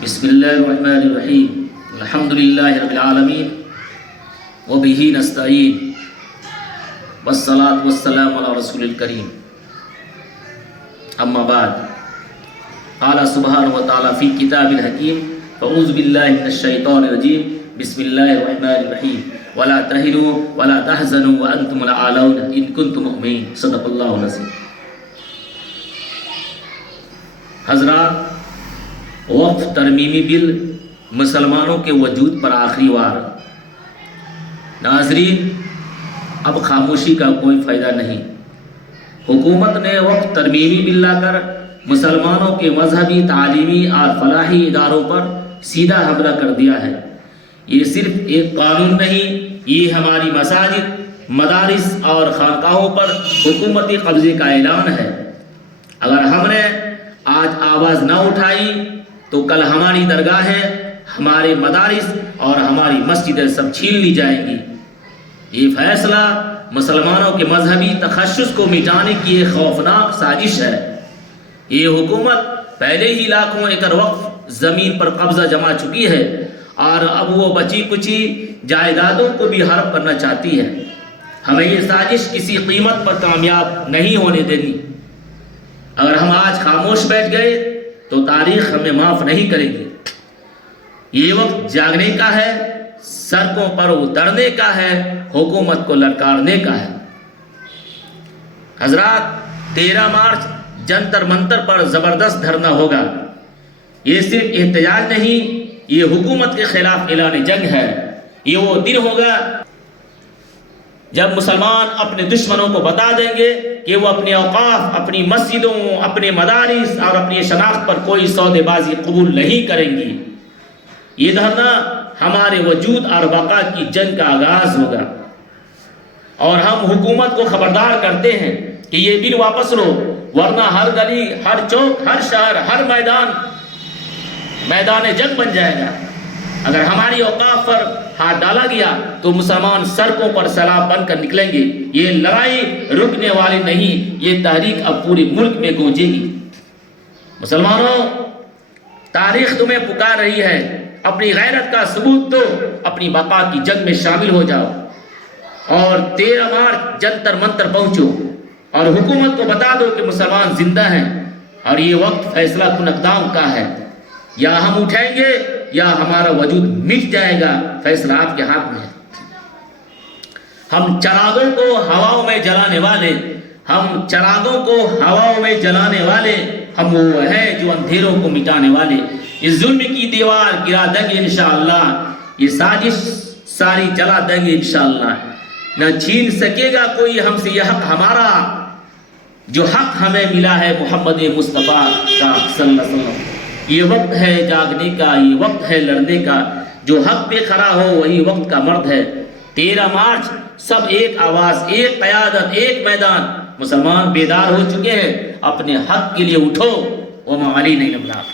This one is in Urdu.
بسم اللہ الرحمن الرحیم الحمدللہ رب العالمین وبہ نستعین والصلاة والسلام علی رسول الکریم اما بعد قال سبحانہ وتعالی فی کتاب الحکیم فاعوذ باللہ من الشیطان الرجیم بسم اللہ الرحمن الرحیم ولا تہنوا ولا تحزنوا وانتم الاعلون ان کنتم مؤمنین صدق اللہ العظیم۔ حضرات، وقف ترمیمی بل مسلمانوں کے وجود پر آخری وار۔ ناظرین، اب خاموشی کا کوئی فائدہ نہیں۔ حکومت نے وقف ترمیمی بل لا کر مسلمانوں کے مذہبی، تعلیمی اور فلاحی اداروں پر سیدھا حملہ کر دیا ہے۔ یہ صرف ایک قانون نہیں، یہ ہماری مساجد، مدارس اور خانقاہوں پر حکومتی قبضے کا اعلان ہے۔ اگر ہم نے آج آواز نہ اٹھائی تو کل ہماری درگاہیں، ہمارے مدارس اور ہماری مسجدیں سب چھین لی جائیں گی۔ یہ فیصلہ مسلمانوں کے مذہبی تخصص کو مٹانے کی ایک خوفناک سازش ہے۔ یہ حکومت پہلے ہی لاکھوں ایکڑ وقف زمین پر قبضہ جما چکی ہے اور اب وہ بچی کچی جائیدادوں کو بھی ہڑپ کرنا چاہتی ہے۔ ہمیں یہ سازش کسی قیمت پر کامیاب نہیں ہونے دینی۔ اگر ہم آج خاموش بیٹھ گئے تو تاریخ ہمیں معاف نہیں کرے گی۔ یہ وقت جاگنے کا ہے، سڑکوں پر اترنے کا ہے، حکومت کو للکارنے کا ہے۔ حضرات، 13 مارچ جنتر منتر پر زبردست دھرنا ہوگا۔ یہ صرف احتجاج نہیں، یہ حکومت کے خلاف اعلان جنگ ہے۔ یہ وہ دن ہوگا جب مسلمان اپنے دشمنوں کو بتا دیں گے کہ وہ اپنے اوقاف، اپنی مسجدوں، اپنے مدارس اور اپنی شناخت پر کوئی سودے بازی قبول نہیں کریں گی۔ یہ دھرنا ہمارے وجود اور بقا کی جنگ کا آغاز ہوگا، اور ہم حکومت کو خبردار کرتے ہیں کہ یہ بل واپس لو، ورنہ ہر گلی، ہر چوک، ہر شہر، ہر میدان جنگ بن جائے گا۔ اگر ہماری اوقاف پر ہاتھ ڈالا گیا تو مسلمان سڑکوں پر سیلاب بن کر نکلیں گے۔ یہ لڑائی رکنے والی نہیں، یہ تحریک اب پورے ملک میں گونجے گی۔ مسلمانوں، تاریخ تمہیں پکار رہی ہے، اپنی غیرت کا ثبوت دو، اپنی بقا کی جنگ میں شامل ہو جاؤ اور 13 مارچ جنتر منتر پہنچو اور حکومت کو بتا دو کہ مسلمان زندہ ہیں اور یہ وقت فیصلہ کن اقدام کا ہے۔ یا ہم اٹھیں گے یا ہمارا وجود مٹ جائے گا، فیصلہ آپ کے ہاتھ میں ہے۔ ہم چراغوں کو ہواؤں میں جلانے والے، ہم وہ ہیں جو اندھیروں کو مٹانے والے۔ اس ظلم کی دیوار گرا دیں گے انشاءاللہ، یہ سازش ساری جلا دیں گے انشاءاللہ۔ نہ چھین سکے گا کوئی ہم سے یہ حق ہمارا، جو حق ہمیں ملا ہے محمد مصطفیٰ کا صلی اللہ علیہ وسلم۔ یہ وقت ہے جاگنے کا، یہ وقت ہے لڑنے کا، جو حق پہ کھڑا ہو وہی وقت کا مرد ہے۔ 13 مارچ سب ایک آواز، ایک قیادت، ایک میدان۔ مسلمان بیدار ہو چکے ہیں، اپنے حق کے لیے اٹھو، وما علینا الا البلاغ۔